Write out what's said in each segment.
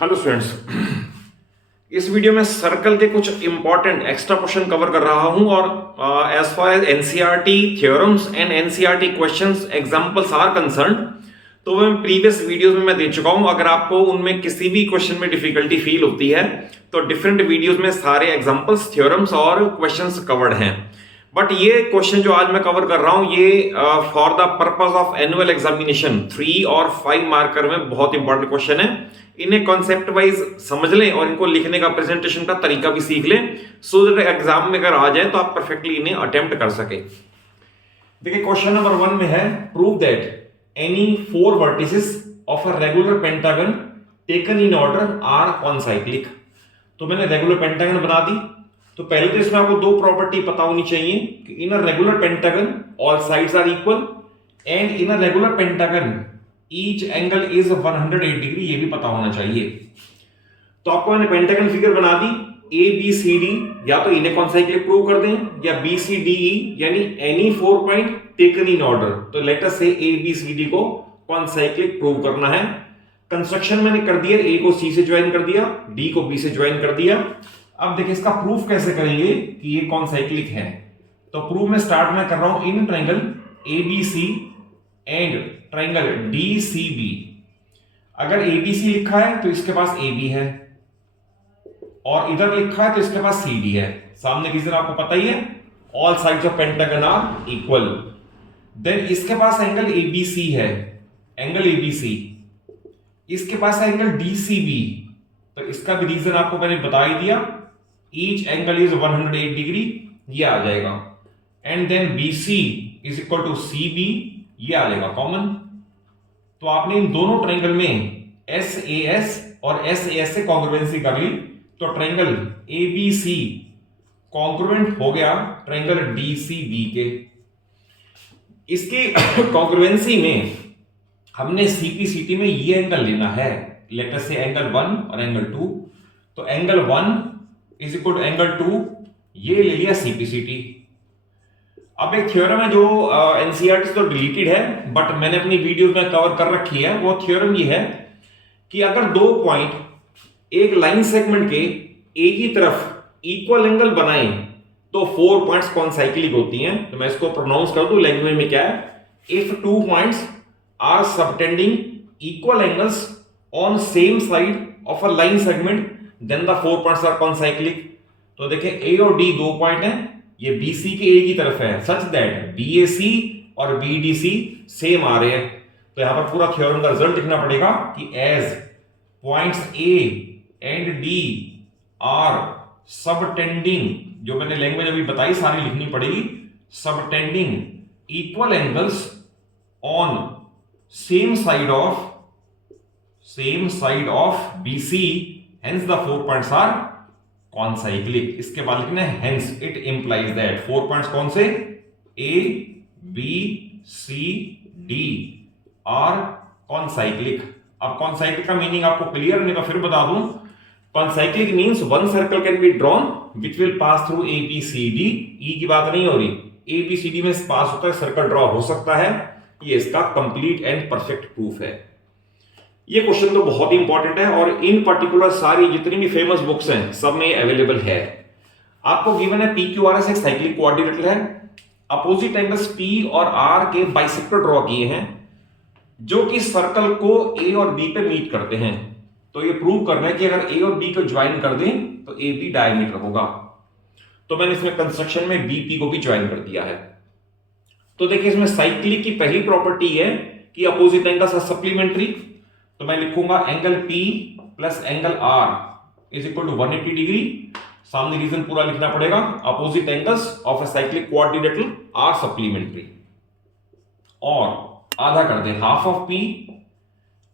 Hello students, इस video में circle के कुछ इंपॉर्टेंट एक्स्ट्रा क्वेश्चन कवर कर रहा हूं और as far as NCERT theorems and NCERT questions examples are concern, तो मैं प्रीवियस वीडियोस में मैं दे चुका हूं। अगर आपको उनमें किसी भी क्वेश्चन में डिफिकल्टी फील होती है तो डिफरेंट वीडियोस में सारे एग्जांपल्स, थ्योरम्स और क्वेश्चंस कवर्ड हैं। बट ये क्वेश्चन जो आज मैं कवर कर रहा हूं ये for the purpose of annual examination 3 और 5 मार्कर में बहुत इंपॉर्टेंट क्वेश्चन है। इन्हें कॉन्सेप्ट वाइज समझ लें और इनको लिखने का, प्रेजेंटेशन का तरीका भी सीख लें, सो दैट एग्जाम में अगर आ जाए तो आप परफेक्टली इन्हें अटेम्प्ट कर सके। देखिए क्वेश्चन नंबर 1 में है, prove that any 4 vertices of a regular pentagon taken in order are concyclic. तो मैंने रेगुलर पेंटागन बना दी। तो पहले तो इसमें आपको दो प्रॉपर्टी पता होनी चाहिए कि in a regular pentagon all sides are equal and in a regular pentagon each angle is 108 degree, ये भी पता होना चाहिए। तो आपको मैंने पेंटागन फिगर बना दी, ए बी सी डी या तो इन्हें कॉन्साइक्लिक प्रूव कर दें या बी सी डी ई यानी any 4 point taken in order. तो लेट अस से ए बी सी डी को कॉन्साइक्लिक प्रूव करना है। कंस्ट्रक्शन मैंने कर दिया, ए को सी से ज्वाइन कर दिया, डी को बी से ज्वाइन कर दिया। अब देखिए इसका प्रूफ कैसे करेंगे कि ये कॉन्साइक्लिक है। तो प्रूफ में स्टार्ट मैं कर रहा हूं in triangle ABC and triangle DCB. अगर एबीसी लिखा है तो इसके पास एबी है और इधर लिखा है तो इसके पास सीडी है। सामने रीजन आपको पता ही है, all sides of pentagon are equal. Then इसके पास एंगल एबीसी है, एंगल एबीसी, इसके पास एंगल डीसीबी, तो इसका भी रीजन आपको मैंने बता ही दिया, ईच एंगल इज 108 डिग्री, ये आ जाएगा। And then BC is equal to CB, ये आ जाएगा कॉमन। तो आपने इन दोनों ट्रायंगल में एसएएस और एसएएस से कॉन्ग्रुएंसी कर ली, तो ट्रायंगल एबीसी कॉन्ग्रुएंट हो गया ट्रायंगल डीसीबी के। इसकी कॉन्ग्रुएंसी में हमने सीपीसीटी में ये एंगल लेना है, लेट अस से एंगल 1 और एंगल 2। तो angle 1 is equal to angle 2, ये ले लिया सीपीसीटी। अब एक थ्योरम है जो एनसीईआरटी तो डिलीटेड है बट मैंने अपनी वीडियोस में कवर कर रखी है। वो थ्योरम ये है कि अगर दो पॉइंट एक लाइन सेगमेंट के एक ही तरफ इक्वल एंगल बनाएं तो 4 पॉइंट्स कॉन्साइक्लिक होती हैं। तो मैं इसको प्रोनाउंस कर दूं लैंग्वेज में, क्या है, if 2 points are subtending equal angles on same side of a line segment then the 4 points are concyclic. तो देखिए ए और डी 2 पॉइंट हैं, ये BC के एक ही तरफ है, सच दैट BAC और BDC सेम आ रहे हैं। तो यहां पर पूरा थ्योरम का रिजल्ट लिखना पड़ेगा कि as points A and D are subtending, जो मैंने लैंग्वेज अभी बताई सारी लिखनी पड़ेगी, subtending equal angles on same side of BC, hence the 4 points are concyclic. इसके बाद लिखना है hence it implies that 4 points कौन से, A B C D are concyclic. अब कॉन्साइक्लिक का मीनिंग आपको क्लियर नहीं, तो फिर बता दूं, concyclic means one circle can be drawn which will pass through ABCD। ई की बात नहीं हो रही, ABCD में पास होता है, सर्कल ड्रॉ हो सकता है। ये इसका कंप्लीट एंड परफेक्ट प्रूफ है। ये क्वेश्चन तो बहुत ही इंपॉर्टेंट है और इन पर्टिकुलर सारी जितनी भी फेमस बुक्स हैं सब में अवेलेबल है। आपको गिवन है PQRS एक साइक्लिक कोऑर्डिनेटर है, अपोजिट एंगल्स P और R के बाइसेक्टर ड्रॉ किए हैं जो कि सर्कल को A और B पे मीट करते हैं। तो ये प्रूव करना है कि अगर A और B को ज्वाइन कर दें तो AB डायमीटर होगा। तो मैंने इसमें कंस्ट्रक्शन में BP को भी ज्वाइन कर दिया है। तो देखिए इसमें साइक्लिक की पहली प्रॉपर्टी है कि अपोजिट एंगल्स आर सप्लीमेंट्री। तो मैं लिखूंगा angle P plus angle R is equal to 180 degree. सामने रीजन पूरा लिखना पड़ेगा, opposite angles of a cyclic quadrilateral are supplementary. और आधा कर दे, half of P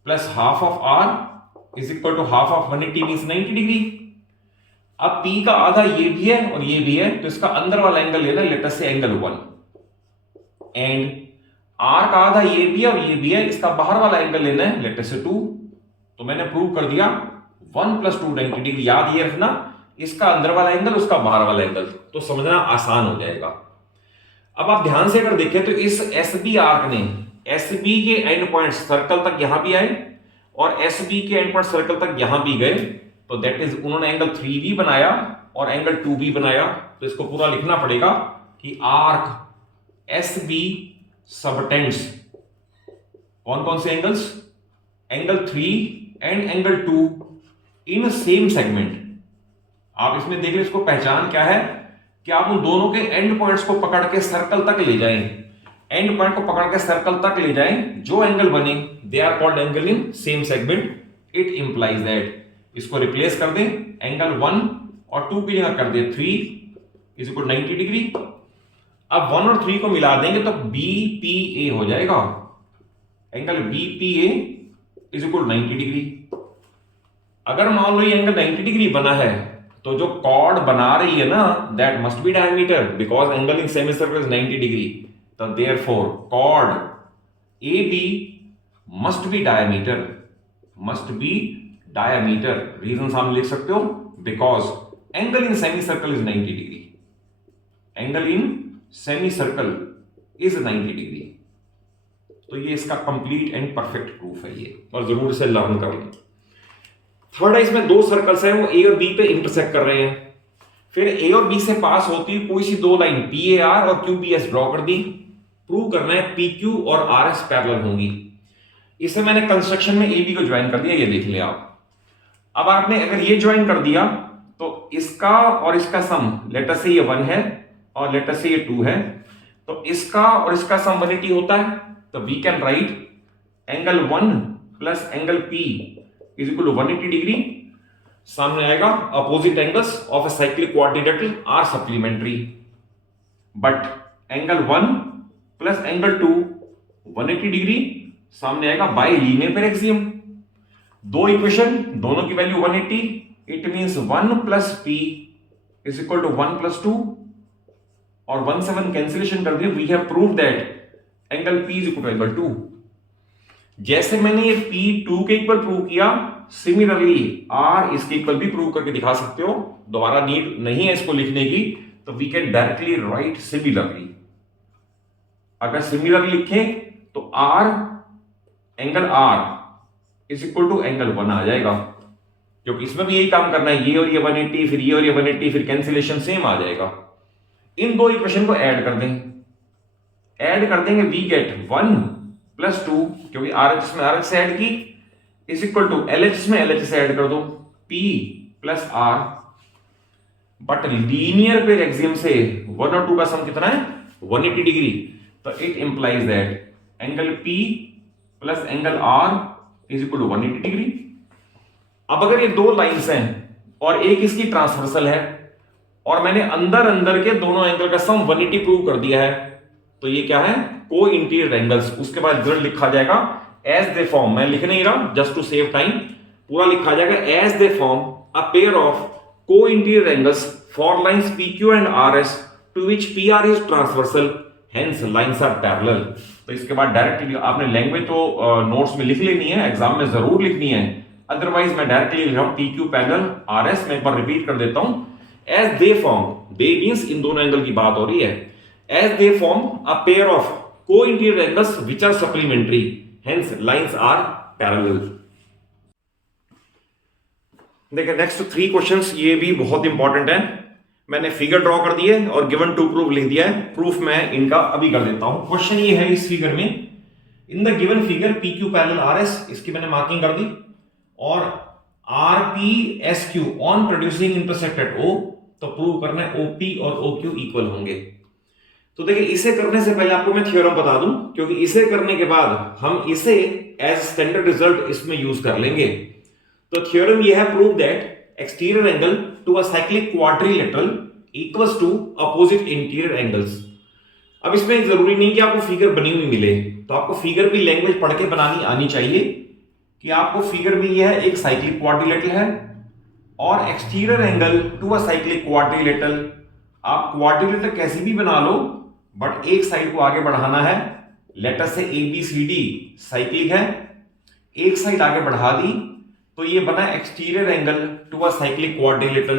plus half of R is equal to half of 180 means 90 degree. अब P का आधा ये भी है और ये भी है, तो इसका अंदर वाला एंगल लेना, लेट अस से एंगल 1, एंड R का आधा ये भी है और ये भी है, इसका बाहर वाला एंगल लेना है, लेट अस से 2। तो मैंने प्रूव कर दिया 1 + 2 90 डिग्री। याद ये रखना, इसका अंदर वाला एंगल उसका बाहर वाला एंगल, तो समझना आसान हो जाएगा। अब आप ध्यान से अगर देखें तो इस SB आर्क ने SB के एंड पॉइंट्स सर्कल तक यहां भी आए और एस बी के एंड पॉइंट सर्कल तक यहां भी गए, तो दैट इज उन्होंने एंगल 3B बनाया और एंगल 2B बनाया। तो इसको पूरा लिखना पड़ेगा कि आर्क एस बी सबटेंड्स कौन कौन से angles, angle 3 and angle 2 in same segment. आप इसमें देख लीजिए, इसको पहचान क्या है कि आप उन दोनों के एंड पॉइंट्स को पकड़ के सर्कल तक ले जाएं, एंड पॉइंट को पकड़ के सर्कल तक ले जाएं, जो एंगल बने they are called angle in same segment. It implies that, इसको रिप्लेस कर दें, एंगल 1 और 2 की जगह कर दें 3 इज इक्वल 90 डिग्री। अब 1 और 3 को मिला देंगे तो BPA हो जाएगा, angle BPA is equal 90 degree. अगर मान लो ये एंगल 90 डिग्री बना है तो जो कॉर्ड बना रही है ना that must be diameter, because angle in semi circle is 90 degree. तो therefore chord AB must be diameter, must be diameter. Reason सामने लिख सकते हो, because angle in semi circle is 90 degree, angle in semi circle is 90 degree. तो ये इसका complete and perfect proof है ये, और जरूर इसे लर्न कर लें। थर्ड है, इसमें दो सर्कल्स हैं, वो A और B पे इंटरसेक्ट कर रहे हैं। फिर A और B से पास होती कोई सी दो लाइन PAR और QBS ड्रॉ कर दी। प्रूव करना है PQ और RS पैरेलल होंगी। इसे मैंने कंस्ट्रक्शन में AB को ज्वाइन कर दिया, ये देख लिया आप। अब आपने अगर ये ज्वाइन कर दिया तो इसका और इसका सम, लेट अस से ये 1 है और लेट अस से ये 2 है, तो इसका और इसका सम 180 होता है। तो we can write angle 1 plus angle P is equal to 180 degree. सामने आएगा opposite angles of a cyclic quadrilateral are supplementary, but angle 1 plus angle 2 180 degree. सामने आएगा बाय लीनियर पेर एक्सियम। दो इक्वेशन, दोनों की value 180, it means 1 plus P is equal to 1 plus 2 और 1 से 1 cancellation कर दिया। We have proved that angle P is equal to angle 2। जैसे मैंने ये P 2 के इक्वल प्रूव किया, सिमिलरली R इसके इक्वल भी प्रूव करके दिखा सकते हो। दोबारा नीड नहीं है इसको लिखने की, तो we can directly write similarly. अगर सिमिलरली लिखें तो R angle R is equal to angle 1 आ जाएगा, क्योंकि इसमें भी यही काम करना है, ये और ये 180, फिर ये और ये 180, फिर कैंसिलेशन सेम आ जाएगा। इन दो इक्वेशन को ऐड कर दें, ऐड कर देंगे, वी गेट 1 प्लस 2, क्योंकि RH में RH से ऐड की, इज इक्वल टू LH में LH से ऐड कर दो, P plus R। But linear pair axiom से 1 और 2 का सम कितना है 180 डिग्री। तो it implies that angle P plus angle R is equal to 180 degree. अब अगर ये दो लाइंस हैं और एक इसकी ट्रांसवर्सल है और मैंने अंदर अंदर के दोनों एंगल का सम 180 प्रूव कर दिया है, तो ये क्या है को इंटीरियर एंगल्स। उसके बाद रिजल्ट लिखा जाएगा एज दे फॉर्म, मैं लिख नहीं रहा जस्ट टू सेव टाइम, पूरा लिखा जाएगा as they form a pair of co interior angles for lines PQ and RS to which PR is transversal, hence lines are parallel. तो इसके बाद डायरेक्टली आपने लैंग्वेज तो नोट्स में लिख लेनी है, एग्जाम में जरूर लिखनी है, अदरवाइज मैं डायरेक्टली लिख रहा हूं PQ पैरेलल RS। मैं एक बार रिपीट कर देता हूं, as they form, they means इन दोनों एंगल की बात हो रही है, as they form a pair of co interior angles which are supplementary, hence lines are parallel. देखिए नेक्स्ट 3 क्वेश्चंस, ये भी बहुत इंपॉर्टेंट है। मैंने फिगर ड्रॉ कर दी है और गिवन टू प्रूफ लिख दिया है। प्रूफ मैं इनका अभी कर देता हूं। क्वेश्चन ये है इस फिगर में, in the given figure PQ parallel RS, इसकी मैंने मार्किंग कर दी, और RPSQ on producing intersect at O, तो प्रूव करना है OP और OQ इक्वल होंगे। तो देखिए इसे करने से पहले आपको मैं थ्योरम बता दूं, क्योंकि इसे करने के बाद हम इसे एज स्टैंडर्ड रिजल्ट इसमें यूज कर लेंगे। तो थ्योरम ये है, prove that exterior angle to a cyclic quadrilateral equals to opposite interior angles. अब इसमें जरूरी नहीं कि आपको फिगर बनी हुई मिले, तो आपको फिगर भी लैंग्वेज पढ़ के बनानी आनी चाहिए कि आपको फिगर भी यह है, एक साइक्लिक क्वाड्रिलेटरल है और exterior angle to a cyclic quadrilateral. आप क्वाड्रिलेटरल कैसी भी बना लो, बट एक साइड को आगे बढ़ाना है। लेट अस से ABCD साइक्लिक है, एक साइड आगे बढ़ा दी तो ये बना exterior angle to a cyclic quadrilateral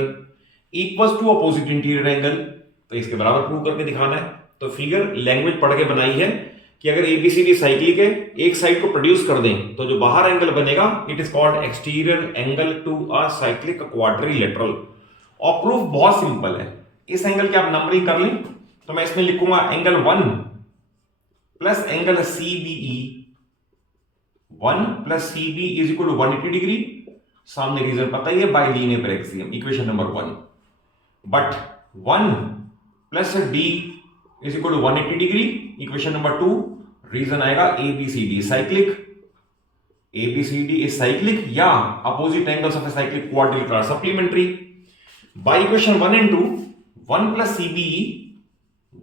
equals to opposite interior angle. तो इसके बराबर प्रूव करके दिखाना है। तो फिगर लैंग्वेज पढ़ के बनाई है कि अगर एबीसीडी साइक्लिक है, एक साइड को प्रोड्यूस कर दें तो जो बाहर एंगल बनेगा it is called exterior angle to a cyclic quadrilateral. और प्रूफ बहुत सिंपल है। इस एंगल की आप नंबरिंग कर लें तो मैं इसमें लिखूंगा angle 1 plus angle CBE, 1 plus CB is equal to 180 degree. सामने रीजन पता ही है, by linear pair axiom, equation number 1। But 1 plus D is equal to 180 degree, equation number 2। Reason आएगा ABCD cyclic, ABCD is cyclic या opposite angles of a cyclic quadrilateral are supplementary. By equation 1 and 2, 1 plus CBE,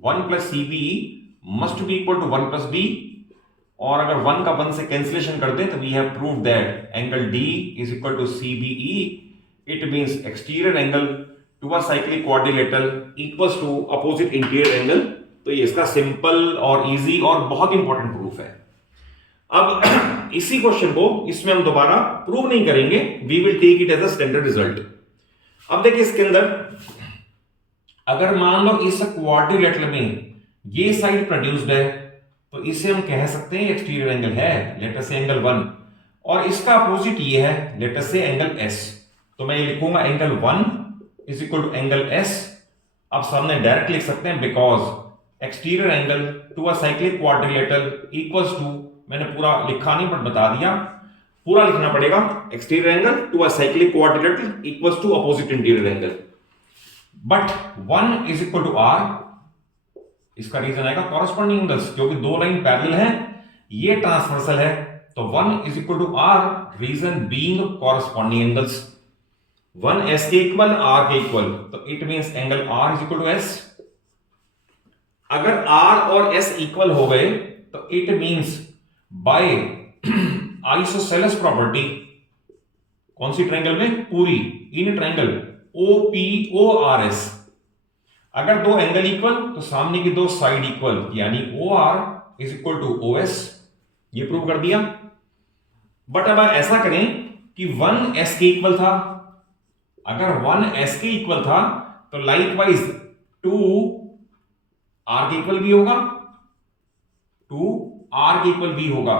1 plus CBE must be equal to 1 plus D. और अगर 1 का 1 से cancellation कर दें तो we have proved that angle D is equal to CBE. It means exterior angle to a cyclic quadrilateral equals to opposite interior angle. तो ये इसका सिंपल और इजी और बहुत इंपॉर्टेंट प्रूफ है। अब इसी क्वेश्चन को इसमें हम दोबारा प्रूव नहीं करेंगे, we will take it as a standard result. अब देखिए इसके अंदर अगर मान लो इस क्वाड्रिलेटरल में ये साइड प्रोड्यूस्ड है तो इसे हम कह सकते हैं एक्सटीरियर एंगल है, लेट अस से एंगल 1, और इसका अपोजिट ये है, लेट अस से एंगल एस। तो मैं ये लिखूंगा angle 1 is equal to angle S. अब सामने डायरेक्ट लिख सकते हैं because exterior angle to a cyclic quadrilateral equals to, मैंने पूरा लिखा नहीं बट बता दिया, पूरा लिखना पड़ेगा, exterior angle to a cyclic quadrilateral equals to opposite interior angle. But 1 is equal to R, इसका रीजन आएगा कॉरस्पॉन्डिंग एंगल्स, क्योंकि दो लाइन पैरेलल है, ये ट्रांसवर्सल है, तो 1 is equal to R, reason being corresponding angles. 1 S के equal, R के इक्वल, तो it means angle R is equal to S. अगर R और S इक्वल हो गए तो it means by isosceles property, कौन सी ट्रायंगल में, पूरी इन ट्रायंगल OPORS, अगर दो एंगल इक्वल तो सामने की दो साइड इक्वल, यानी OR is equal to OS। ये प्रूव कर दिया। बट अब ऐसा करें कि 1 S के इक्वल था, अगर 1 S के इक्वल था तो लाइकवाइज 2 R के इक्वल भी होगा, 2 R के इक्वल भी होगा।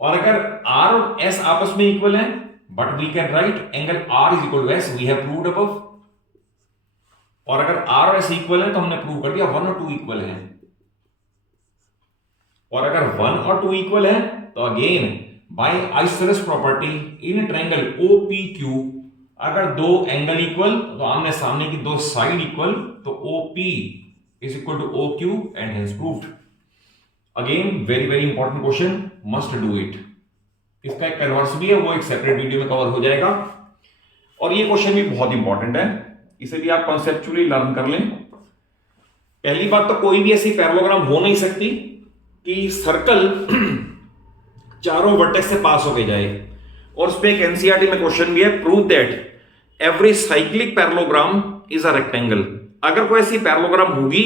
और अगर R और S आपस में इक्वल है, but we can write angle R is equal to S, we have proved above. और अगर R और S इक्वल है तो हमने प्रूव कर दिया 1 और 2 इक्वल है। और अगर 1 और 2 इक्वल है तो again by isosceles property in triangle OPQ, अगर दो एंगल इक्वल तो आमने सामने की दो साइड इक्वल, तो OP is equal to OQ and hence proved. Again very very important question, must do it. इसका एक कन्वर्स भी है, वो एक सेपरेट वीडियो में कवर हो जाएगा। और ये क्वेश्चन भी बहुत इंपॉर्टेंट है, इसे भी आप कॉन्सेप्चुअली लर्न कर लें। पहली बात तो कोई भी ऐसी पैरेललोग्राम हो नहीं सकती कि सर्कल चारों वर्टेक्स से पास होके जाए। और उस पे एक एनसीईआरटी में क्वेश्चन भी है, prove that every cyclic parallelogram is a rectangle. अगर कोई ऐसी पैरेललोग्राम होगी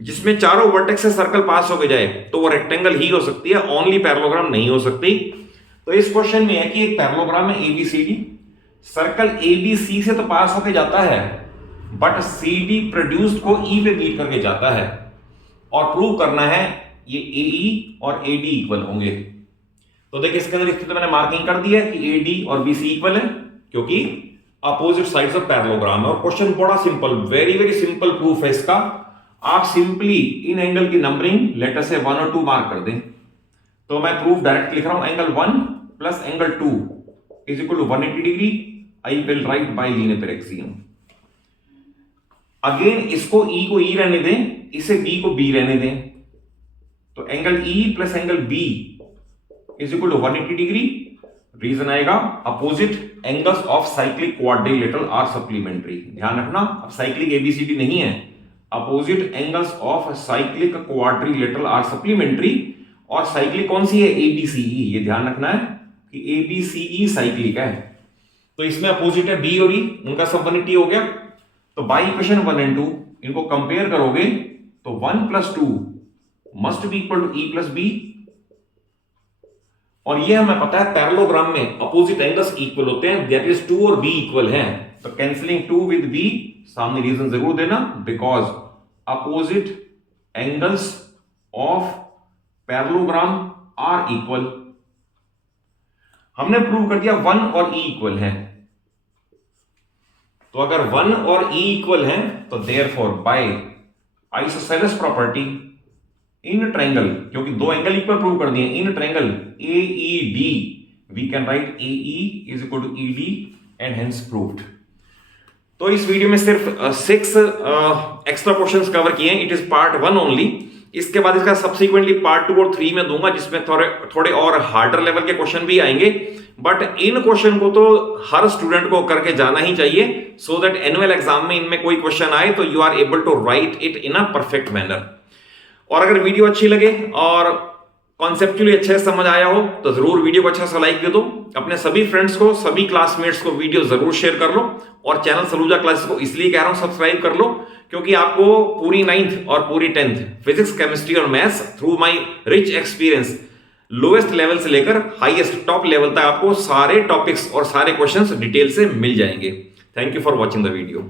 जिसमें चारों वर्टेक्स से सर्कल पास होके जाए तो वो रेक्टेंगल ही हो सकती है, ओनली पैरेललोग्राम नहीं हो सकती। तो इस क्वेश्चन में है कि एक पैरेललोग्राम है एबीसीडी, सर्कल एबीसी से तो पास होके जाता है बट सीडी प्रोड्यूस्ड को ई पे मीट करके जाता है, और प्रूव करना है ये एई और एडी इक्वल होंगे। तो देखिए इसके अंदर तो मैंने मार्किंग कर दी है कि एडी और बीसी इक्वल है, क्योंकि अपोजिट साइड्स ऑफ पैरेललोग्राम है। और क्वेश्चन बड़ा simple, very very simple proof है इसका। आप सिंपली इन एंगल की नंबरिंग लेट अस से 1 और 2 मार्क कर दें। तो मैं प्रूफ डायरेक्ट लिख रहा हूं, angle 1 plus angle 2 is equal to 180 degree. I will write by linear pair axiom. Again इसको E को E रहने दें, इसे B को B रहने दें, तो angle E plus angle B is equal to 180 degree. Reason आएगा opposite angles of cyclic quadrilateral are supplementary. ध्यान रखना, अब साइक्लिक एबीसीडी नहीं है, opposite angles of cyclic quadrilateral are supplementary. और साइक्लिक कौन सी है, एबीसीई। ये ध्यान रखना है कि एबीसीई साइक्लिक है, तो इसमें अपोजिट है बी और ई, उनका सब 180 हो गया। तो बाई इक्वेशन 1 और 2 इनको कंपेयर करोगे तो 1 plus 2 must be equal to E plus B. और ये हमें पता है पैरेललोग्राम में अपोजिट एंगल्स इक्वल होते हैं, दैट इज 2 और b इक्वल हैं। तो कैंसिलिंग 2 विद b, सामने रीजन जरूर देना, because opposite angles of parallelogram are equal, हमने प्रूव कर दिया 1 और E इक्वल है। तो अगर 1 और E इक्वल है तो therefore by isosceles property in triangle, क्योंकि दो एंगल इक्वल प्रूव कर दिए, in triangle AED we can write AE is equal to ED and hence proved. तो इस वीडियो में सिर्फ 6 एक्स्ट्रा क्वेश्चंस कवर किए हैं, इट इज पार्ट 1 ओनली। इसके बाद इसका सब्सिक्वेंटली पार्ट 2 और 3 में दूंगा, जिसमें थोड़े और हार्डर लेवल के क्वेश्चन भी आएंगे। बट इन क्वेश्चन को तो हर स्टूडेंट को करके जाना ही चाहिए, सो दैट एनुअल एग्जाम में इनमें कोई क्वेश्चन आए तो you are able to write it in a perfect manner. और अगर वीडियो अच्छी लगे और कॉन्सेप्चुअली अच्छे से समझ आया हो तो जरूर वीडियो को अच्छा सा लाइक दे दो, अपने सभी फ्रेंड्स को, सभी क्लासमेट्स को वीडियो जरूर शेयर कर लो, और चैनल सलूजा क्लासेस को इसलिए कह रहा हूं सब्सक्राइब कर लो क्योंकि आपको पूरी 9th और पूरी 10th फिजिक्स, केमिस्ट्री और maths through my rich experience lowest level से लेकर हाईएस्ट टॉप लेवल तक आपको सारे टॉपिक्स और सारे क्वेश्चंस डिटेल से मिल जाएंगे। Thank you for watching the video.